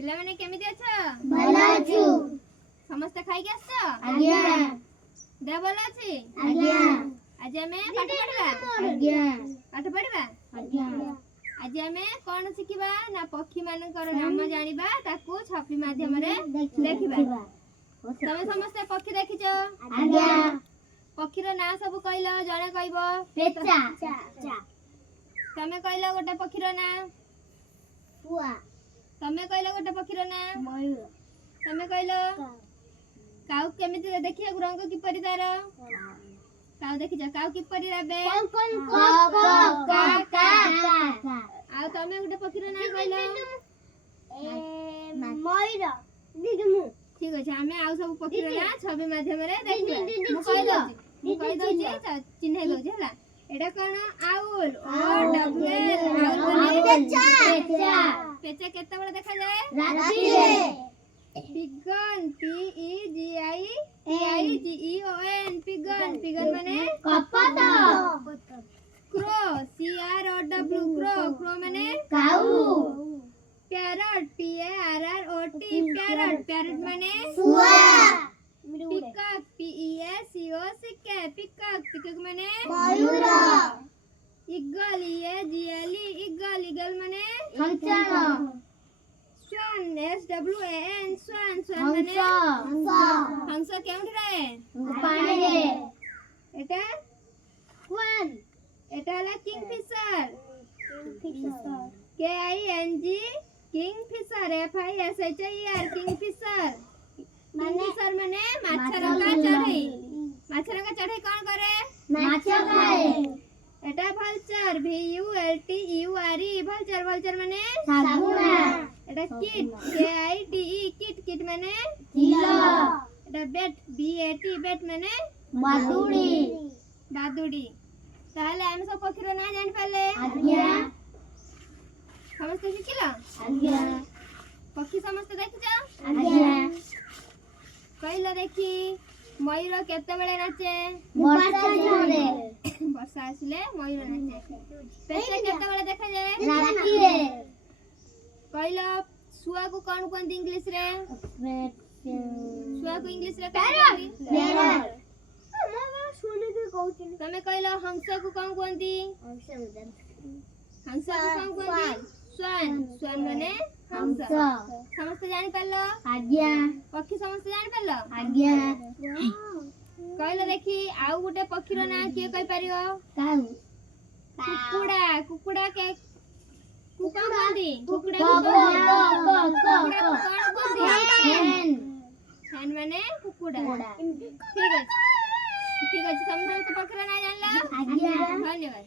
पिला माने केमिति अछ भलो अछु समस्त खाइ के आछ आज्ञा दे भलो अछि आज्ञा आज हमें पाठ पढिबा आज्ञा पाठ पढिबा आज्ञा आज हमें कोन सिखिबा ना पक्षी मानकर नाम जानिबा ताकू छपी माध्यम रे देखिबा तमे समस्त पक्षी देखिछो आज्ञा पक्षी रो ना सब कहलो जणे कहबो पेचा तमे कहलो गोटे पक्षी रो ना पुआ तमे कहलो गोटे पक्षी रो ना मयूर तमे कहलो काउ केमिति देखिया रंग की परि तार काउ देखिछ काउ की परि राबे का आ तमे गोटे पक्षी रो ना कहलो मयूर दिदमु ठीक अछि हमें आउ सब पक्षी रो ना छवि माध्यम रे देखिबा मु कहि दउची चिन्है दउची हला एटा कोन आउल ओ डबल आउल पेचा पेचा केते बडा देखा जाए राती रे pigeon P E G I G E O N pigeon pigeon माने कपत crow C R O W crow crow माने काऊ parrot P A R R O T parrot parrot माने सुआ peacock P E S C O C K peacock peacock माने मयूर eagle E A G L E eagle eagle माने हंसन स्वान S W A N स्वान स्वान माने हंस केउठी रहे पानी रे एटा क्वान एटा हला kingfisher K I N G kingfisher F I S H E R kingfisher kingfisher माने माछरका चढ़ई माछरका चढ़ई कोन करे माछ खाए एटा vulture V U L T U R E vulture vulture माने सागुना एटा kit K I T E kit kit माने kilo Etah bat B A T बेट माने बादुड़ी बादुड़ी ताहले हम सब पक्षी रो ना जानि पाले आज्ञा समस्त शिखिला आज्ञा पक्षी समस्त देखिछ आज्ञा कहलो देखी मयूर केते बेले नाचे वर्षा जोरे वर्षा आसिले मयूर नाचे पेचा केते बेले देखा जाए राती रे कहलो सुआ को कोन कोन इंग्लिश रे सुआ को इंग्लिश रे पैरट सुने के कहउती तमे कहलो हंस को कोन कोनती हंस को कोन कोनती स्वान स्वान माने हंस समस्त जानि पालो आज्ञा पक्षी समस्त जानि पालो आज्ञा कहलो देखी आउ गुटे पक्षी रो ना के कहि परियो काऊ कुकुड़ा कुकुड़ा के कुकुड़ा कोनती कुकुड़ा हैन माने कुकुड़ा ठीक अछि समस्त पक्षी रो ना जानला आज्ञा धन्यवाद।